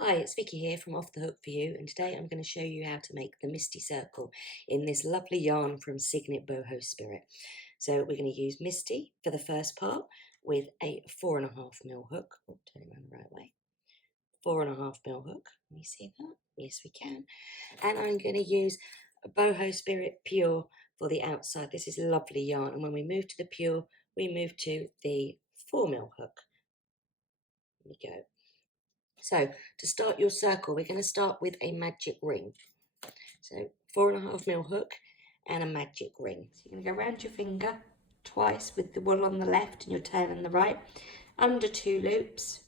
Hi, it's Vicky here from Off the Hook for You, and today I'm going to show you how to make the Misty circle in this lovely yarn from Cygnet Boho Spirit. So we're going to use Misty for the first part with a 4.5mm hook. Oh, turn it around the right way. 4.5mm hook. Can you see that? Yes, we can. And I'm going to use a Boho Spirit Pure for the outside. This is lovely yarn, and when we move to the Pure, we move to the 4mm hook. There we go. So to start your circle, we're going to start with a magic ring. So 4.5mm hook and a magic ring. So you're going to go around your finger twice with the wool on the left and your tail on the right, under 2 loops,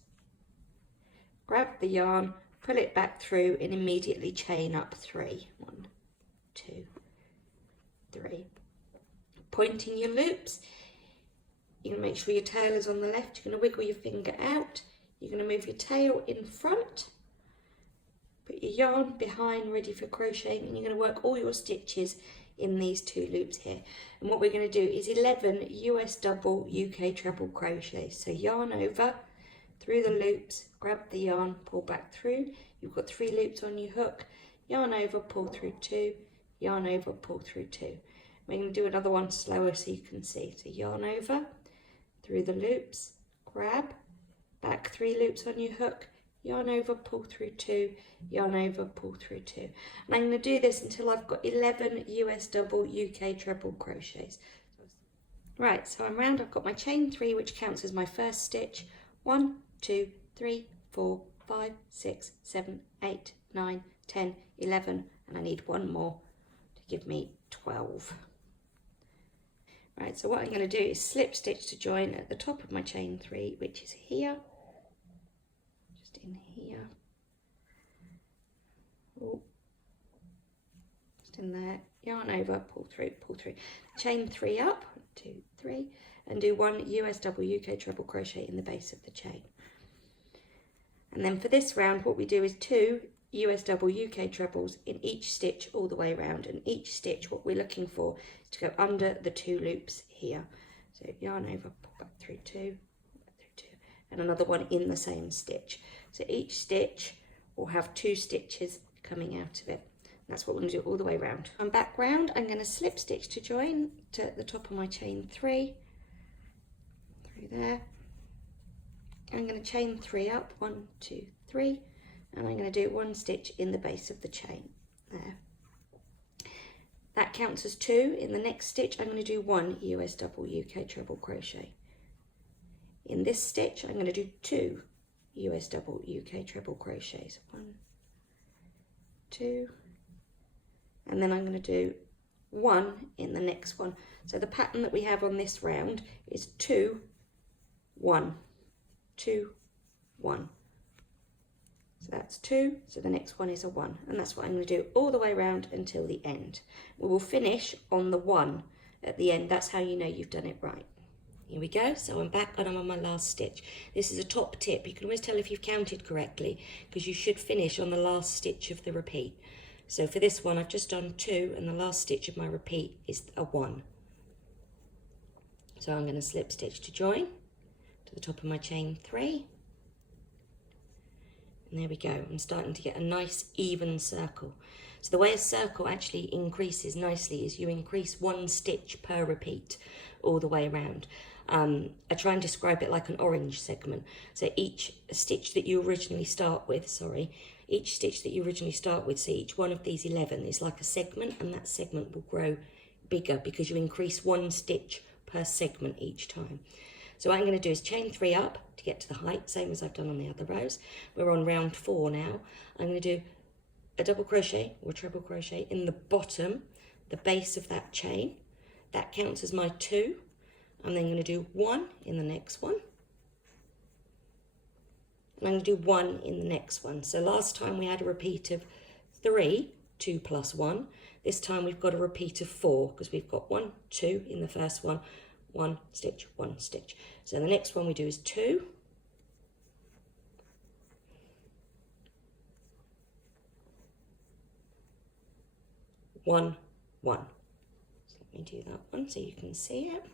grab the yarn, pull it back through and immediately chain up 3. 1, 2, 3. Pointing your loops, you're going to make sure your tail is on the left, you're going to wiggle your finger out, you're going to move your tail in front, put your yarn behind ready for crocheting, and you're going to work all your stitches in these 2 loops here. And what we're going to do is 11 US double UK treble crochets. So yarn over through the loops, grab the yarn, pull back through. You've got 3 loops on your hook, yarn over, pull through 2, yarn over, pull through 2. We're going to do another one slower so you can see. So yarn over through the loops, grab, back 3 loops on your hook, yarn over, pull through 2, yarn over, pull through 2. And I'm going to do this until I've got 11 US double UK treble crochets. Right, so I'm round, I've got my chain 3, which counts as my first stitch. 1, 2, 3, 4, 5, 6, 7, 8, 9, 10, 11, and I need one more to give me 12. Right, so what I'm going to do is slip stitch to join at the top of my chain 3, which is here. Just in here. Oh, just in there. Yarn over, pull through, chain 3 up, 1, 2, 3, and do 1 US double UK treble crochet in the base of the chain. And then for this round, what we do is 2 US double UK trebles in each stitch all the way around, and each stitch what we're looking for is to go under the 2 loops here. So yarn over, pull back through 2, and another one in the same stitch. So each stitch will have 2 stitches coming out of it. And that's what we're going to do all the way around. I'm back round, I'm going to slip stitch to join to the top of my chain 3, through there. I'm going to chain 3 up, 1, 2, 3, and I'm going to do 1 stitch in the base of the chain there. That counts as 2. In the next stitch I'm going to do 1 US double UK treble crochet. In this stitch I'm going to do 2 US double UK treble crochets. 1, 2, and then I'm going to do 1 in the next one. So the pattern that we have on this round is 2, 1, 2, 1. So that's 2, so the next one is a 1, and that's what I'm going to do all the way around until the end. We will finish on the 1 at the end. That's how you know you've done it right. Here we go. So I'm back and I'm on my last stitch. This is a top tip. You can always tell if you've counted correctly because you should finish on the last stitch of the repeat. So for this one I've just done 2 and the last stitch of my repeat is a 1. So I'm going to slip stitch to join to the top of my chain 3. And there we go, I'm starting to get a nice even circle. So the way a circle actually increases nicely is you increase 1 stitch per repeat all the way around. I try and describe it like an orange segment. So each stitch that you originally start with, so each one of these 11 is like a segment, and that segment will grow bigger because you increase 1 stitch per segment each time. So what I'm going to do is chain 3 up to get to the height, same as I've done on the other rows. We're on round 4 now. I'm going to do a double crochet or treble crochet in the bottom, the base of that chain. That counts as my 2. I'm then going to do 1 in the next one. And I'm going to do 1 in the next one. So last time we had a repeat of 3, 2 plus 1. This time we've got a repeat of 4 because we've got 1, 2 in the first one. 1 stitch, 1 stitch. So the next one we do is 2, 1, 1. So let me do that one so you can see it.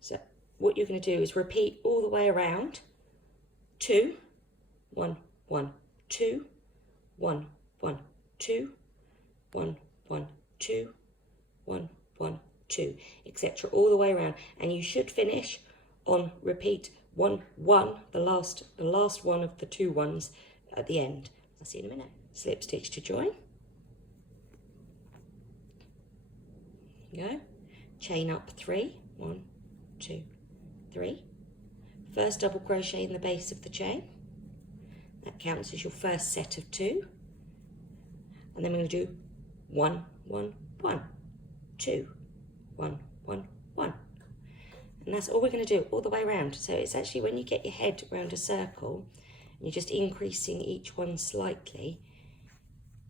So what you're going to do is repeat all the way around 2, 1, 1, 2, 1, 1, 2, 1, 1, 2, 1, 1, 2, etc. all the way around, and you should finish on repeat 1, 1, the last one of the 2 ones at the end. I'll see you in a minute. Slip stitch to join. Go. Chain up 3, 1, 2, 3. First double crochet in the base of the chain. That counts as your first set of 2. And then we're going to do 1, 1, 1, 2, 1, 1, 1. And that's all we're going to do all the way around. So it's actually when you get your head around a circle and you're just increasing each one slightly,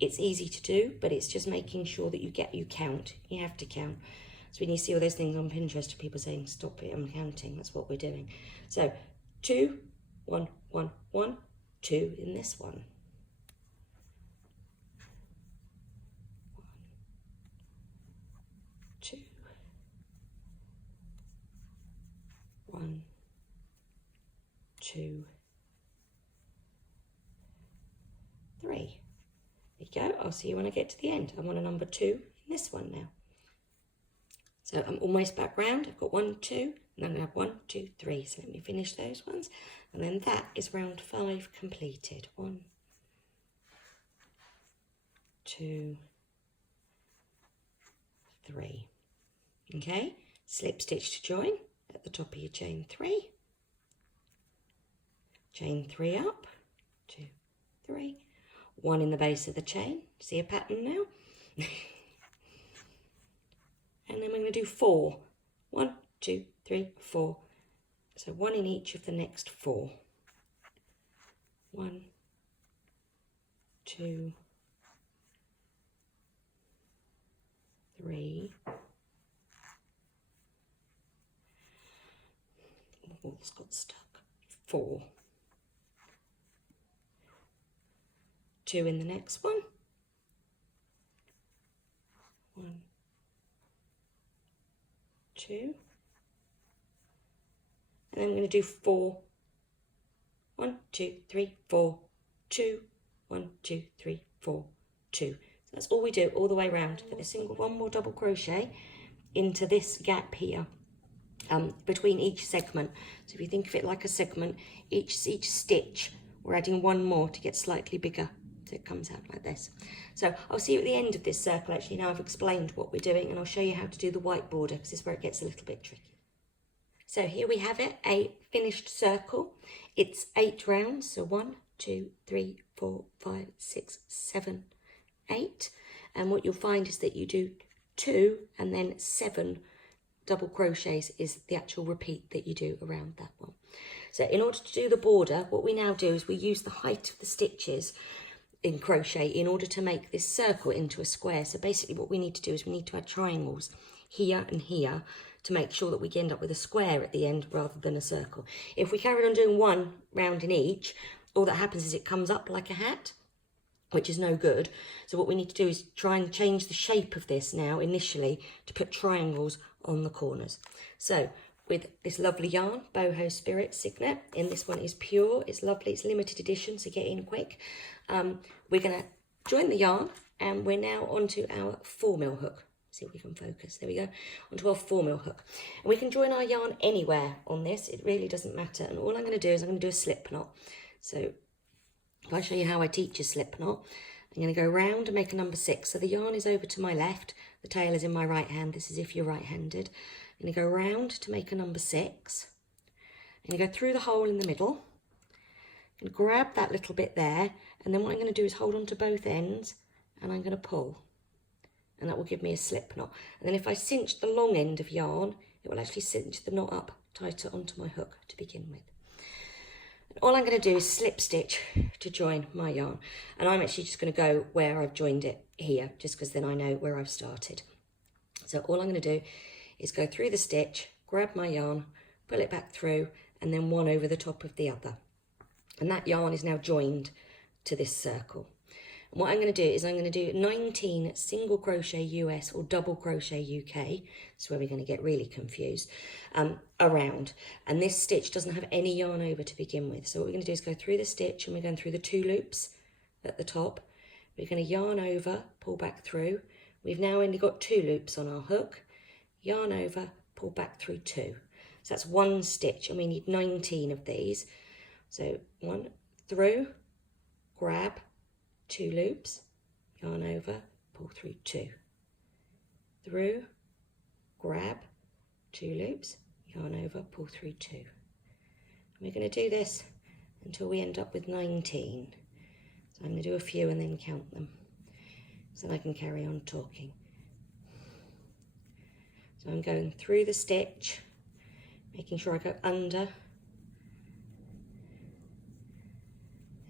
it's easy to do, but it's just making sure that you count. You have to count. So when you see all those things on Pinterest of people saying, stop it, I'm counting, that's what we're doing. So 2, 1, 1, 1, 2 in this one. 2, 1, 2, 3. There you go. I'll see you when I get to the end. I'm on a number 2 in this one now. So I'm almost back round. I've got 1, 2, and then I'm going to have 1, 2, 3. So let me finish those ones. And then that is round 5 completed. 1, 2, 3. Okay, slip stitch to join at the top of your chain 3. Chain 3 up, 2, 3. 1 in the base of the chain. See a pattern now? And then we're going to do 4. 1, 2, 3, 4. So 1 in each of the next 4. 1, 2, 3. Oh, it's got stuck. 4. 2 in the next one. 1, 2. And then I'm going to do 4. 1, 2, 3, 4, 2. 1, 2, 3, 4, 2. So that's all we do all the way around. Put a single, 1 more double crochet into this gap here. Between each segment. So if you think of it like a segment, each stitch, we're adding 1 more to get slightly bigger. So it comes out like this. So I'll see you at the end of this circle. Actually, now I've explained what we're doing, and I'll show you how to do the white border, because this is where it gets a little bit tricky. So here we have it, a finished circle. It's 8 rounds. So 1, 2, 3, 4, 5, 6, 7, 8. And what you'll find is that you do 2 and then 7 double crochets is the actual repeat that you do around that one. So in order to do the border, what we now do is we use the height of the stitches in crochet in order to make this circle into a square. So basically what we need to do is we need to add triangles here and here to make sure that we end up with a square at the end rather than a circle. If we carry on doing 1 round in each, all that happens is it comes up like a hat, which is no good. So what we need to do is try and change the shape of this now initially to put triangles on the corners. So with this lovely yarn, Boho Spirit Cygnet, and this one is pure, it's lovely, it's limited edition, so get in quick. We're going to join the yarn, and we're now onto our 4mm hook. See if we can focus, there we go, onto our 4mm hook. And we can join our yarn anywhere on this, it really doesn't matter. And all I'm going to do is I'm going to do a slip knot. So if I show you how I teach a slip knot, I'm going to go round and make a number 6. So the yarn is over to my left, the tail is in my right hand. This is if you're right-handed. I'm going to go round to make a number 6. I'm going to go through the hole in the middle and grab that little bit there. And then what I'm going to do is hold on to both ends and I'm going to pull. And that will give me a slip knot. And then if I cinch the long end of yarn, it will actually cinch the knot up tighter onto my hook to begin with. All I'm going to do is slip stitch to join my yarn, and I'm actually just going to go where I've joined it here, just because then I know where I've started. So all I'm going to do is go through the stitch, grab my yarn, pull it back through, and then one over the top of the other. And that yarn is now joined to this circle. And what I'm going to do is I'm going to do 19 single crochet US or double crochet UK. That's where we're going to get really confused, around. And this stitch doesn't have any yarn over to begin with. So what we're going to do is go through the stitch, and we're going through the 2 loops at the top. We're going to yarn over, pull back through. We've now only got 2 loops on our hook. Yarn over, pull back through 2. So that's 1 stitch, and we need 19 of these. So 1 through, grab, 2 loops, yarn over, pull through 2. Through, grab, 2 loops, yarn over, pull through 2. And we're going to do this until we end up with 19. So I'm going to do a few and then count them, so I can carry on talking. So I'm going through the stitch, making sure I go under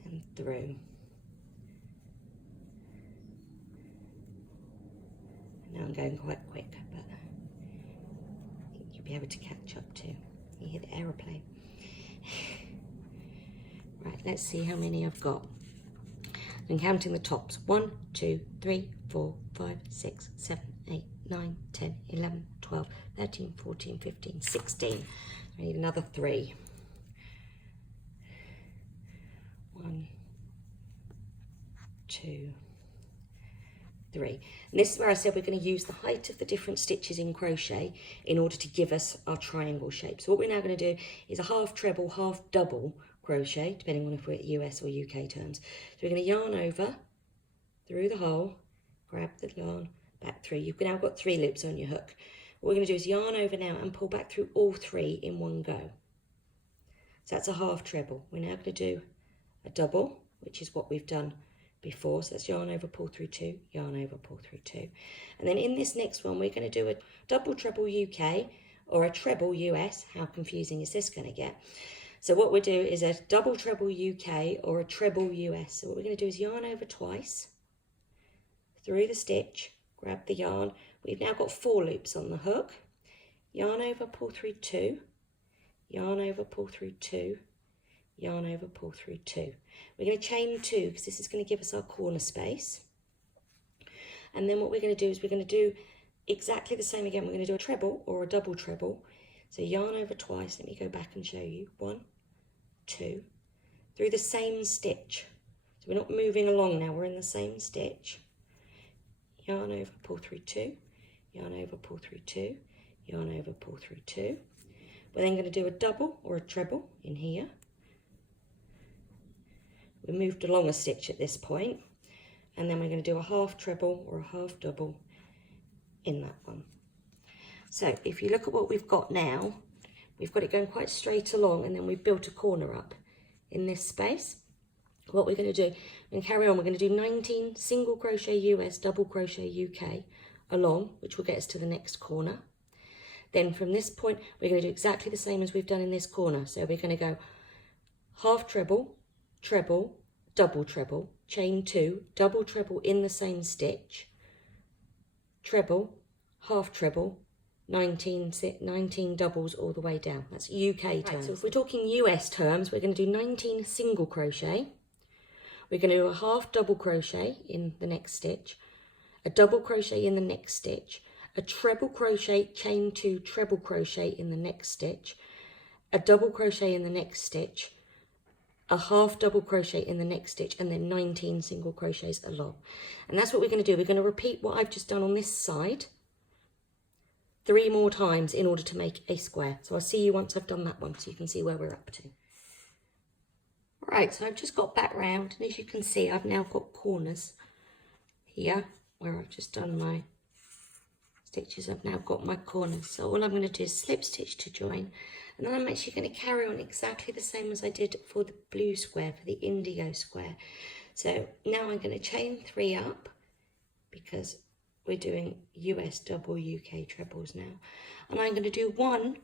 and through. And now I'm going quite quick, but I think you'll be able to catch up too. You hear the aeroplane. Right, let's see how many I've got. I'm counting the tops. 1, 2, 3, 4, 5, 6, 7, 8, 9, 10, 11, 12, 13, 14, 15, 16. I need another 3. 1, 2, 3. And this is where I said we're going to use the height of the different stitches in crochet in order to give us our triangle shape. So what we're now going to do is a half treble, half double crochet, depending on if we're at US or UK terms. So we're going to yarn over through the hole, grab the yarn, back through. You've now got 3 loops on your hook. What we're going to do is yarn over now and pull back through all 3 in one go. So that's a half treble. We're now going to do a double, which is what we've done before. So that's yarn over, pull through 2, yarn over, pull through 2. And then in this next one, we're going to do a double treble UK or a treble US. How confusing is this going to get? So what we'll do is a double treble UK or a treble US. So what we're going to do is yarn over twice, through the stitch, grab the yarn. We've now got 4 loops on the hook. Yarn over, pull through 2, yarn over, pull through 2, yarn over, pull through 2. We're going to chain 2 because this is going to give us our corner space. And then what we're going to do is we're going to do exactly the same again. We're going to do a treble or a double treble. So yarn over twice. Let me go back and show you. 1, 2, through the same stitch. So we're not moving along now, we're in the same stitch. Yarn over, pull through 2, yarn over, pull through 2, yarn over, pull through 2. We're then going to do a double or a treble in here. We moved along a stitch at this point, and then we're going to do a half treble or a half double in that one. So if you look at what we've got now, we've got it going quite straight along, and then we've built a corner up in this space. What we're going to do, we're going to carry on, we're going to do 19 single crochet US, double crochet UK along, which will get us to the next corner. Then from this point, we're going to do exactly the same as we've done in this corner. So we're going to go half treble, treble, double treble, chain 2, double treble in the same stitch, treble, half treble, 19 doubles all the way down. That's UK terms. Right, so if we're talking US terms, we're going to do 19 single crochet. We're going to do a half double crochet in the next stitch, a double crochet in the next stitch, a treble crochet, chain 2, treble crochet in the next stitch, a double crochet in the next stitch, a half double crochet in the next stitch, and then 19 single crochets along. And that's what we're going to do. We're going to repeat what I've just done on this side 3 more times in order to make a square. So I'll see you once I've done that one, so you can see where we're up to. Right, so I've just got back round, and as you can see, I've now got corners here where I've just done my stitches. I've now got my corners. So all I'm going to do is slip stitch to join, and then I'm actually going to carry on exactly the same as I did for the blue square, for the indigo square. So now I'm going to chain 3 up because we're doing US double UK trebles now, and I'm going to do 1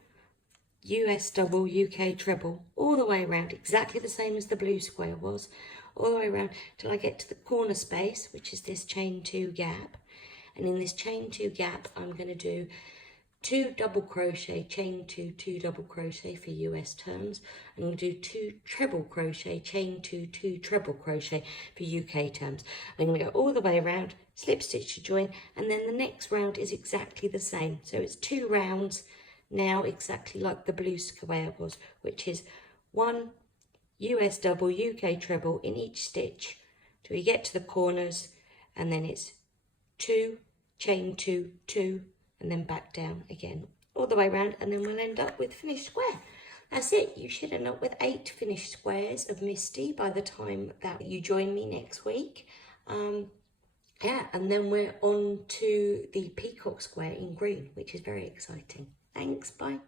US double UK treble all the way around, exactly the same as the blue square was, all the way around till I get to the corner space, which is this chain 2 gap. And in this chain 2 gap, I'm going to do 2 double crochet, chain 2, 2 double crochet for US terms. I'm going to do 2 treble crochet, chain 2, 2 treble crochet for UK terms. I'm going to go all the way around, slip stitch to join, and then the next round is exactly the same. So it's 2 rounds now, exactly like the blue square was, which is 1 US double, UK treble in each stitch till you get to the corners, and then it's 2, chain 2, 2, and then back down again all the way around, and then we'll end up with finished square. That's it. You should end up with 8 finished squares of Misty by the time that you join me next week. Yeah, and then we're on to the peacock square in green, which is very exciting. Thanks, bye.